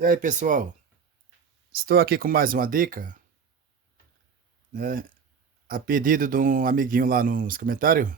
E aí, pessoal? Estou aqui com mais uma dica, né? A pedido de um amiguinho lá nos comentários,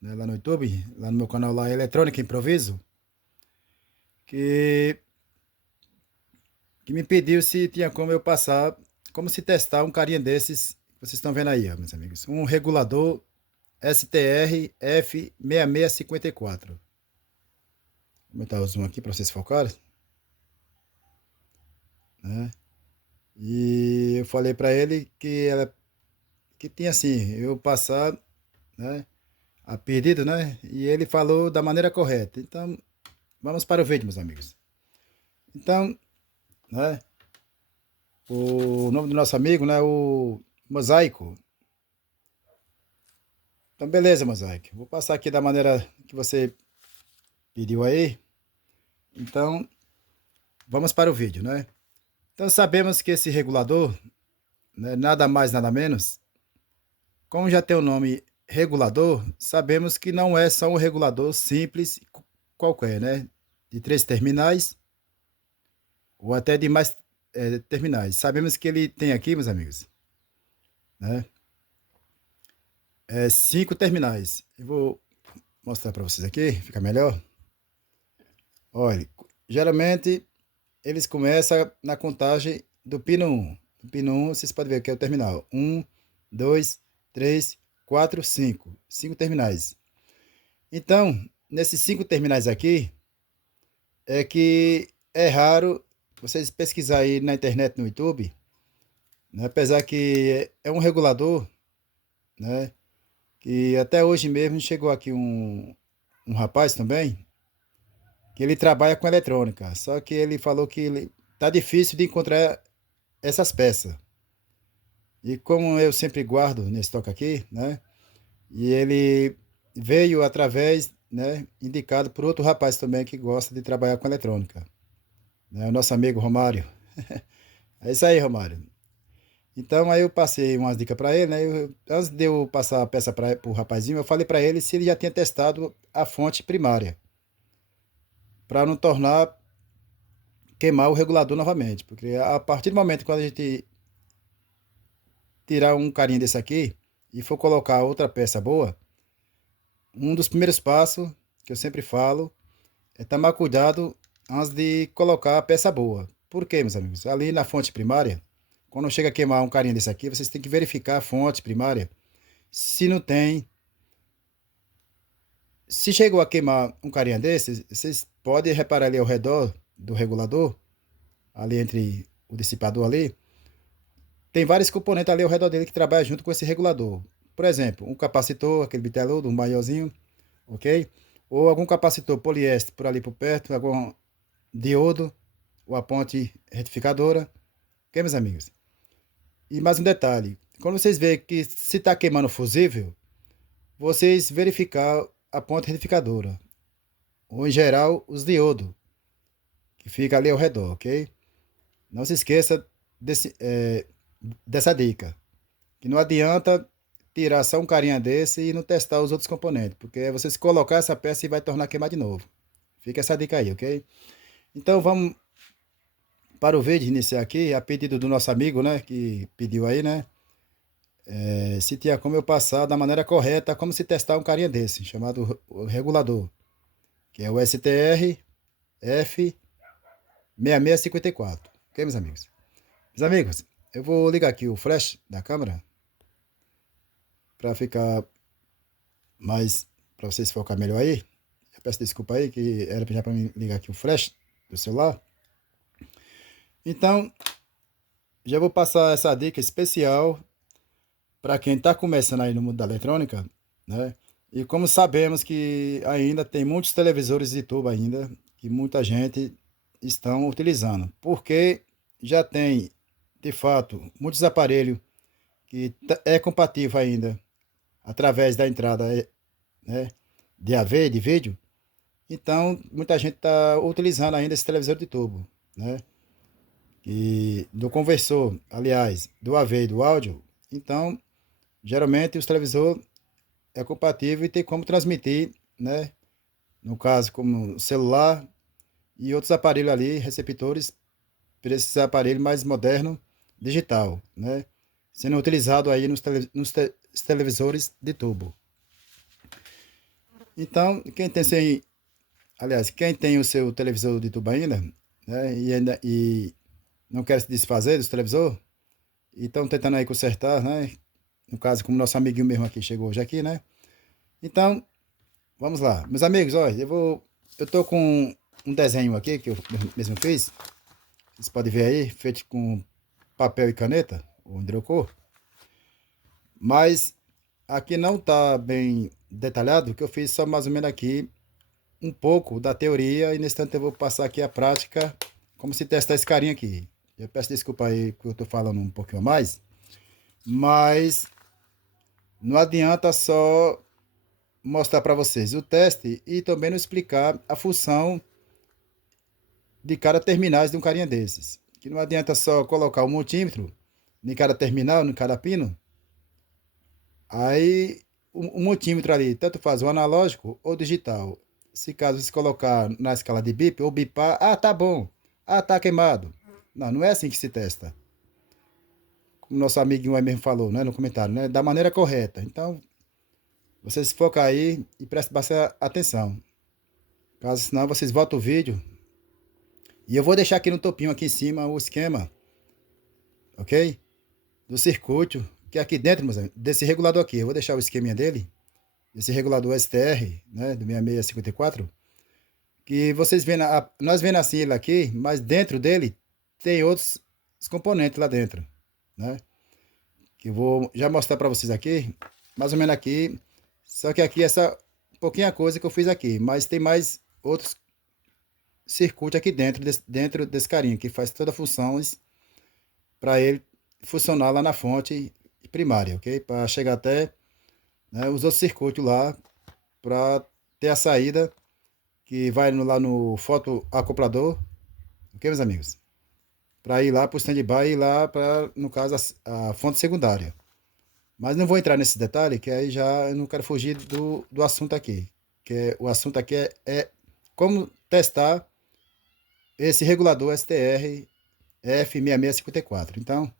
né? Lá no YouTube, lá no meu canal lá, Eletrônica Improviso, que, que me pediu se tinha como eu passar, como se testar um carinha desses, que vocês estão vendo aí, ó, meus amigos. Um regulador STR F6654. Vou aumentar o zoom aqui para vocês focarem, né? E eu falei para ele que tinha assim, eu passar, né? A pedido, né? E ele falou da maneira correta. Então, vamos para o vídeo, meus amigos. Então, né? O nome do nosso amigo, né? O Mosaico. Então, beleza, Mosaico. Vou passar aqui da maneira que você pediu aí. Então, vamos para o vídeo, né? Então, sabemos que esse regulador, né, nada mais, nada menos, como já tem o nome regulador, sabemos que não é só um regulador simples qualquer, né? De três terminais ou até de mais terminais. Sabemos que ele tem aqui, meus amigos, né? Cinco terminais. Eu vou mostrar para vocês aqui, fica melhor. Olha, geralmente eles começam na contagem do pino 1. Do pino 1, vocês podem ver que é o terminal. Um, 2, 3, 4, 5. Cinco terminais. Então, nesses cinco terminais aqui, é que é raro vocês pesquisar aí na internet, no YouTube, né? Apesar que é um regulador, né? Que até hoje mesmo chegou aqui um rapaz também, que ele trabalha com eletrônica, só que ele falou que tá difícil de encontrar essas peças. E como eu sempre guardo nesse toque aqui, né? E ele veio através, né, indicado por outro rapaz também que gosta de trabalhar com eletrônica, né? O nosso amigo Romário. É isso aí, Romário. Então aí eu passei umas dicas para ele, né? Antes de eu passar a peça para o rapazinho, eu falei para ele se ele já tinha testado a fonte primária, para não tornar queimar o regulador novamente, porque a partir do momento que a gente tirar um carinha desse aqui e for colocar outra peça boa, um dos primeiros passos que eu sempre falo é tomar cuidado antes de colocar a peça boa. Por quê, meus amigos? Ali na fonte primária, quando chega a queimar um carinha desse aqui, vocês têm que verificar a fonte primária. Se não tem, se chegou a queimar um carinha desse, vocês podem reparar ali ao redor do regulador, ali entre o dissipador ali, tem vários componentes ali ao redor dele que trabalham junto com esse regulador. Por exemplo, um capacitor, aquele biteludo, um maiorzinho, ok? Ou algum capacitor poliéster por ali por perto, algum diodo, ou a ponte retificadora, ok, meus amigos? E mais um detalhe, quando vocês veem que se está queimando o fusível, vocês verificar a ponte retificadora, ou em geral os diodos, que fica ali ao redor, ok? Não se esqueça dessa dica. Que não adianta tirar só um carinha desse e não testar os outros componentes, porque é você se colocar essa peça e vai tornar a queimar de novo. Fica essa dica aí, ok? Então vamos para o vídeo iniciar aqui, a pedido do nosso amigo, né, que pediu aí, né, se tinha como eu passar da maneira correta, como se testar um carinha desse, chamado o regulador, que é o STR F6654. Ok, meus amigos? Meus amigos, eu vou ligar aqui o flash da câmera para ficar mais, para vocês focar melhor aí. Eu peço desculpa aí, que era já para mim ligar aqui o flash do celular. Então, já vou passar essa dica especial para quem está começando aí no mundo da eletrônica, né? E como sabemos que ainda tem muitos televisores de tubo ainda, que muita gente estão utilizando, porque já tem, de fato, muitos aparelhos que é compatível ainda através da entrada, né, de AV, de vídeo. Então, muita gente está utilizando ainda esse televisor de tubo, né? E do conversor, aliás, do AV e do áudio. Então, geralmente os televisor é compatível e tem como transmitir, né? No caso, como celular e outros aparelhos ali, receptores, por esse aparelho mais moderno, digital, né? Sendo utilizado aí nos televisores de tubo. Então, aliás, quem tem o seu televisor de tubo ainda, né? E não quer se desfazer do televisor, e estão tentando aí consertar, né? No caso, como nosso amiguinho mesmo aqui chegou hoje aqui, né? Então, vamos lá. Meus amigos, olha, eu tô com um desenho aqui que eu mesmo fiz. Vocês podem ver aí, feito com papel e caneta, ou hidrocor. Mas aqui não tá bem detalhado, que eu fiz só mais ou menos aqui um pouco da teoria e nesse instante eu vou passar aqui a prática, como se testar esse carinha aqui. Eu peço desculpa aí que eu tô falando um pouquinho a mais, mas não adianta só mostrar para vocês o teste e também não explicar a função de cada terminais de um carinha desses. Que não adianta só colocar o multímetro em cada terminal, em cada pino. Aí o multímetro ali, tanto faz o analógico ou digital. Se caso você colocar na escala de bip ou bipar, ah, tá bom. Ah, tá queimado. Não, não é assim que se testa. Como nosso amiguinho aí mesmo falou, né, no comentário, né? Da maneira correta. Então, vocês focam aí e prestem bastante atenção. Caso senão, vocês voltam o vídeo. E eu vou deixar aqui no topinho, aqui em cima, o esquema, ok? Do circuito, que é aqui dentro, desse regulador aqui. Eu vou deixar o esqueminha dele, desse regulador STR, né, do 6654, que vocês vendo, nós vendo assim ele aqui, mas dentro dele tem outros componentes lá dentro, né? Que eu vou já mostrar para vocês aqui, mais ou menos aqui. Só que aqui essa pouquinha coisa que eu fiz aqui, mas tem mais outros circuitos aqui dentro desse carinha que faz todas as funções para ele funcionar lá na fonte primária, ok? Para chegar até, né, os outros circuitos lá para ter a saída que vai lá no fotoacoplador, ok, meus amigos? Para ir lá para o standby e ir lá para, no caso, a fonte secundária. Mas não vou entrar nesse detalhe, que aí já eu não quero fugir do assunto aqui. O assunto aqui é como testar esse regulador STR F6654. Então,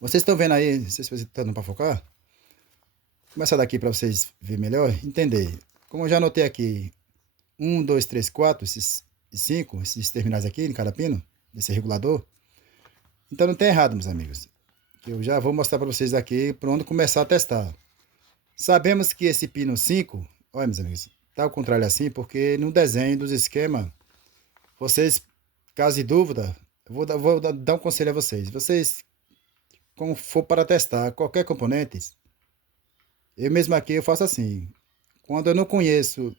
vocês estão vendo aí, não sei se vocês estão dando para focar. Vou começar daqui para vocês verem melhor, entender. Como eu já anotei aqui, 1, 2, 3, 4, esses 5, esses terminais aqui em cada pino, desse regulador. Então não tem errado, meus amigos. Eu já vou mostrar para vocês aqui por onde começar a testar. Sabemos que esse pino 5, olha, meus amigos, tá ao contrário assim, porque no desenho dos esquemas, vocês, caso de dúvida, eu vou dar um conselho a vocês. Vocês, como for para testar qualquer componente, eu mesmo aqui eu faço assim. Quando eu não conheço,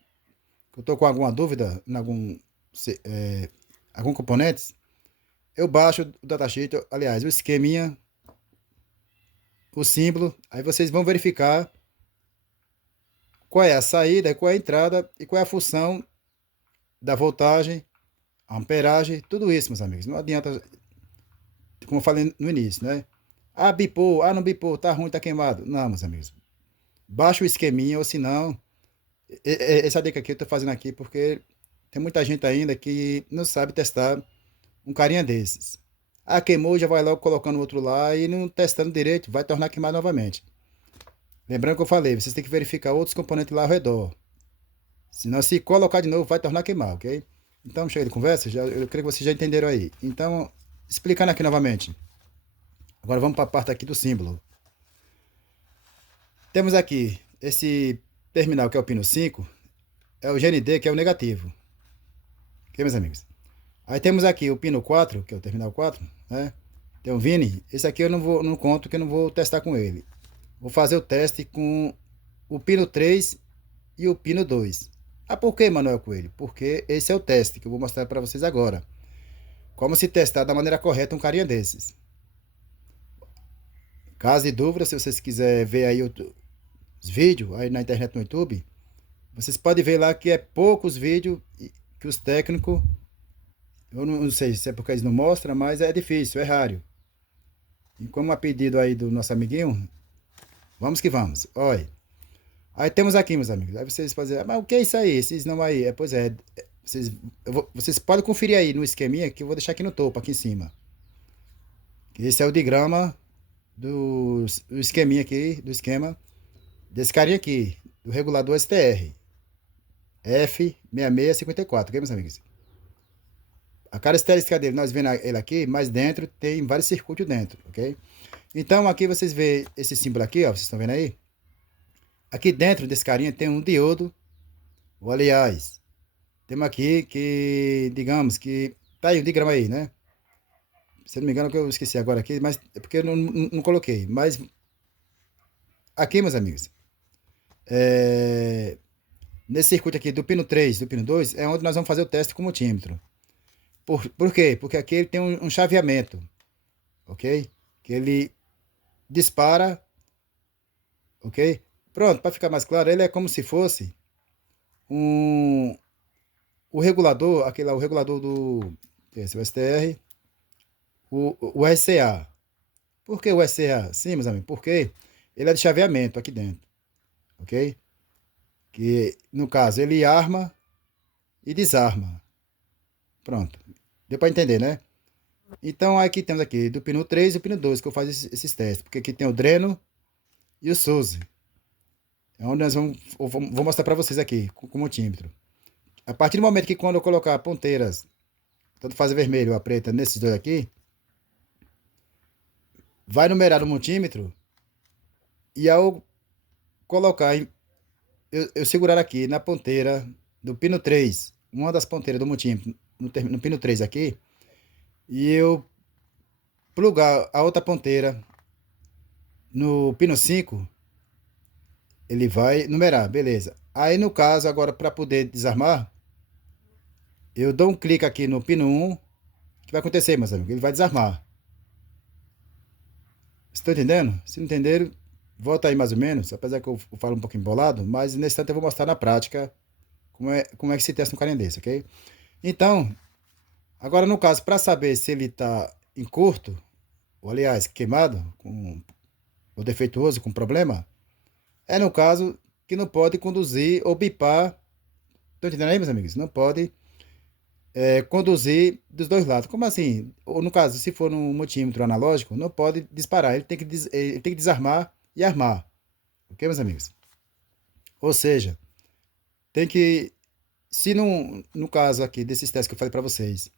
eu estou com alguma dúvida em algum componente, eu baixo o datasheet, aliás, o esqueminha, o símbolo, aí vocês vão verificar qual é a saída, qual é a entrada e qual é a função da voltagem, amperagem, tudo isso, meus amigos. Não adianta, como eu falei no início, né? Ah, bipou, ah, não bipou, tá ruim, tá queimado. Não, meus amigos. Baixa o esqueminha, ou senão, essa dica aqui eu tô fazendo aqui porque tem muita gente ainda que não sabe testar um carinha desses. Ah, queimou, já vai logo colocando outro lá e não testando direito, vai tornar a queimar novamente. Lembrando que eu falei, vocês têm que verificar outros componentes lá ao redor. Senão, se colocar de novo, vai tornar a queimar, ok? Então, chega de conversa, eu creio que vocês já entenderam aí. Então, explicando aqui novamente. Agora vamos para a parte aqui do símbolo. Temos aqui esse terminal que é o pino 5, é o GND, que é o negativo. Ok, meus amigos? Aí temos aqui o pino 4, que é o terminal 4, né? Tem o Vini. Esse aqui eu não conto, que eu não vou testar com ele. Vou fazer o teste com o pino 3 e o pino 2. Ah, por que, Manuel Coelho? Porque esse é o teste que eu vou mostrar para vocês agora. Como se testar da maneira correta um carinha desses. Caso de dúvida, se vocês quiserem ver aí os vídeos aí na internet, no YouTube, vocês podem ver lá que é poucos vídeos que os técnicos, eu não sei se é porque eles não mostram, mas é difícil, é raro. E como a pedido aí do nosso amiguinho, vamos que vamos. Olha. Aí temos aqui, meus amigos. Aí vocês podem dizer, mas o que é isso aí? Esses não aí. Pois é, Vocês podem conferir aí no esqueminha que eu vou deixar aqui no topo, aqui em cima. Esse é o diagrama do esqueminha aqui, do esquema desse carinha aqui, do regulador STR. F6654, ok, meus amigos? A característica dele, nós vendo ele aqui, mas dentro tem vários circuitos dentro, ok? Então aqui vocês vê esse símbolo aqui, ó, vocês estão vendo aí? Aqui dentro desse carinha tem um diodo, ou aliás, temos aqui que, digamos que, tá aí o diagrama aí, né? Se não me engano, que eu esqueci agora aqui, mas é porque eu não coloquei. Mas aqui, meus amigos, nesse circuito aqui do pino 3, do pino 2, é onde nós vamos fazer o teste com o multímetro. Por quê? Porque aqui ele tem um chaveamento, ok? Que ele dispara, ok? Pronto, para ficar mais claro, ele é como se fosse um, o regulador, aquele lá, o regulador do esse, o STR, o RCA. Por que o RCA? Sim, meus amigos, porque ele é de chaveamento aqui dentro, ok? Que, no caso, ele arma e desarma. Pronto. Deu para entender, né? Então, aqui temos aqui do pino 3 e o pino 2, que eu faço esses testes. Porque aqui tem o dreno e o SUSE. É onde nós vou mostrar para vocês aqui, com o multímetro. A partir do momento que quando eu colocar ponteiras, tanto faz a vermelho ou a preta, nesses dois aqui, vai numerar o multímetro. E ao colocar, eu segurar aqui na ponteira do pino 3, uma das ponteiras do multímetro, no pino 3 aqui, e eu plugar a outra ponteira no pino 5, ele vai numerar, beleza. Aí no caso, agora para poder desarmar, eu dou um clique aqui no pino 1, o que vai acontecer, meus amigos? Ele vai desarmar. Estão entendendo? Se não entenderam, volta aí mais ou menos, apesar que eu falo um pouquinho embolado, mas nesse instante eu vou mostrar na prática como é que se testa um carinha desse, ok? Então, agora no caso, para saber se ele está em curto, ou aliás, queimado, ou defeituoso, com problema, é no caso que não pode conduzir ou bipar. Estão entendendo aí, meus amigos? Não pode conduzir dos dois lados. Como assim? Ou no caso, se for no multímetro analógico, não pode disparar. Ele tem que desarmar e armar. Ok, meus amigos? Ou seja, tem que. Se no caso aqui desses testes que eu falei para vocês,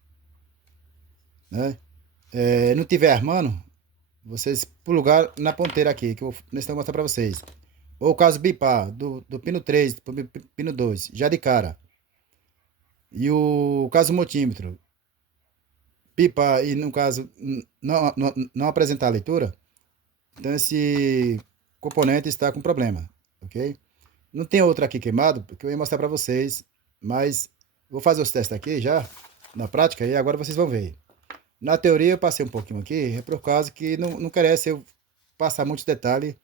né? Não tiver armando, vocês plugar na ponteira aqui, que eu vou mostrar para vocês. Ou o caso bipar, do pino 3 para o pino 2, já de cara. E o caso multímetro, bipar e no caso não apresentar a leitura, então esse componente está com problema, ok? Não tem outro aqui queimado, porque eu ia mostrar para vocês, mas vou fazer os testes aqui já, na prática, e agora vocês vão ver. Na teoria eu passei um pouquinho aqui, é por causa que não merece eu passar muitos detalhes,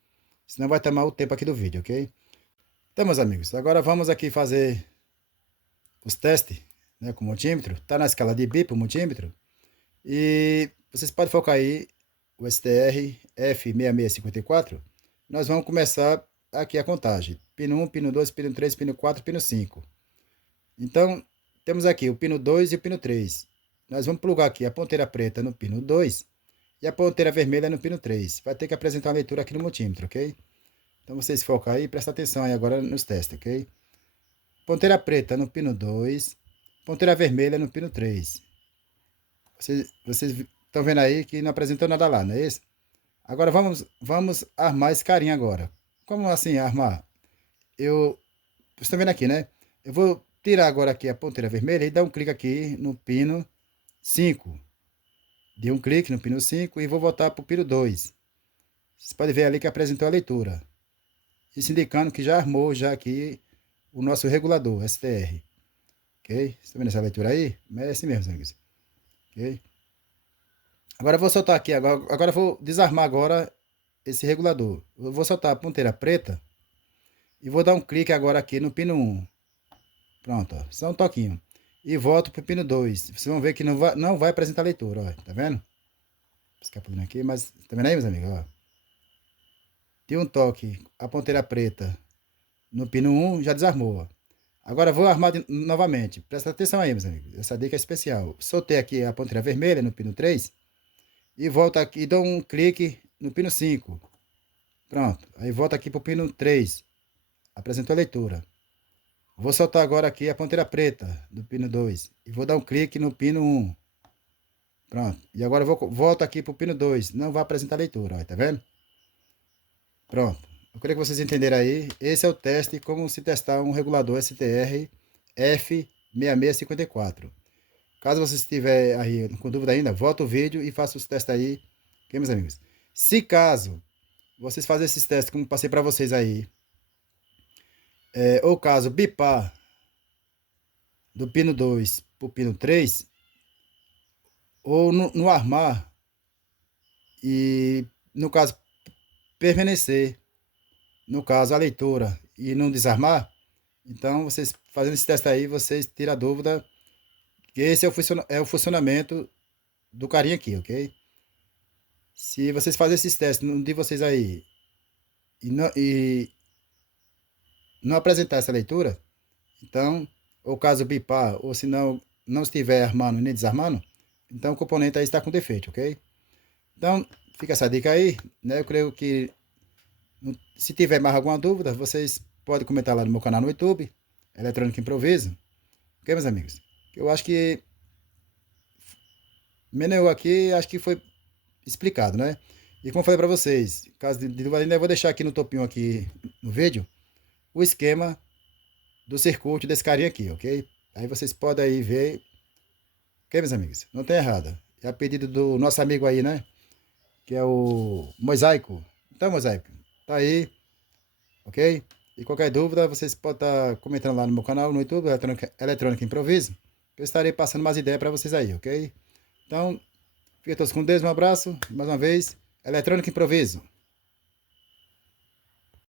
senão vai tomar o tempo aqui do vídeo, ok? Então, meus amigos, agora vamos aqui fazer os testes, né, com o multímetro. Tá na escala de BIP o multímetro. E vocês podem focar aí o STR F6654. Nós vamos começar aqui a contagem. Pino 1, pino 2, pino 3, pino 4, pino 5. Então, temos aqui o pino 2 e o pino 3. Nós vamos plugar aqui a ponteira preta no pino 2 e a ponteira vermelha no pino 3. Vai ter que apresentar uma leitura aqui no multímetro, ok? Então vocês focam aí e prestem atenção aí agora nos testes, ok? Ponteira preta no pino 2, ponteira vermelha no pino 3. Vocês estão vendo aí que não apresentou nada lá, não é isso? Agora vamos armar esse carinha agora. Como assim armar? Vocês estão vendo aqui, né? Eu vou tirar agora aqui a ponteira vermelha e dar um clique aqui no pino 5. Dei um clique no pino 5 e vou voltar para o pino 2. Vocês podem ver ali que apresentou a leitura. Isso indicando que já armou já aqui o nosso regulador, STR. Ok? Vocês estão vendo essa leitura aí? É assim mesmo, amigos. Ok? Agora eu vou soltar aqui, agora eu vou desarmar agora esse regulador. Eu vou soltar a ponteira preta e vou dar um clique agora aqui no pino 1. Pronto, ó, só um toquinho. E volto pro pino 2. Vocês vão ver que não vai apresentar leitura, ó, tá vendo? Escapulando aqui, mas tá vendo aí, meus amigos? Ó. Tem um toque, a ponteira preta no pino 1 já desarmou, ó. Agora vou armar novamente. Presta atenção aí, meus amigos. Essa dica é especial. Soltei aqui a ponteira vermelha no pino 3 e volto aqui e dou um clique no pino 5. Pronto. Aí volto aqui pro pino 3. Apresentou a leitura. Vou soltar agora aqui a ponteira preta do pino 2 e vou dar um clique no pino 1. Pronto. E agora eu volto aqui pro pino 2. Não vai apresentar a leitura, ó, tá vendo? Pronto. Eu queria que vocês entenderam aí. Esse é o teste, como se testar um regulador STR F6654. Caso você estiver aí com dúvida ainda, volta o vídeo e faça os testes aí, ok, meus amigos? Se caso vocês fazem esses testes, como passei para vocês aí, ou caso bipar do pino 2 para o pino 3, ou no armar, e no caso permanecer, no caso a leitura, e não desarmar, então vocês fazendo esse teste aí, vocês tiram a dúvida que esse é o funcionamento do carinha aqui, ok? Se vocês fazem esses testes de vocês aí e não apresentar essa leitura, então, ou caso bipar, ou se não estiver armando nem desarmando, então o componente aí está com defeito, ok? Então, fica essa dica aí, né? Eu creio que se tiver mais alguma dúvida, vocês podem comentar lá no meu canal no YouTube, Eletrônica Improviso, ok, meus amigos? Eu acho que Meneu aqui, acho que foi explicado, né? E como eu falei para vocês, caso de dúvida ainda, eu vou deixar aqui no topinho aqui no vídeo o esquema do circuito desse carinha aqui, ok? Aí vocês podem aí ver, ok, meus amigos? Não tem errado. É a pedido do nosso amigo aí, né? Que é o Mosaico. Então, Mosaico, tá aí, ok? E qualquer dúvida, vocês podem estar comentando lá no meu canal, no YouTube, Eletrônica Improviso. Eu estarei passando mais ideias para vocês aí, ok? Então, fiquem todos com Deus, um abraço, mais uma vez, Eletrônica Improviso.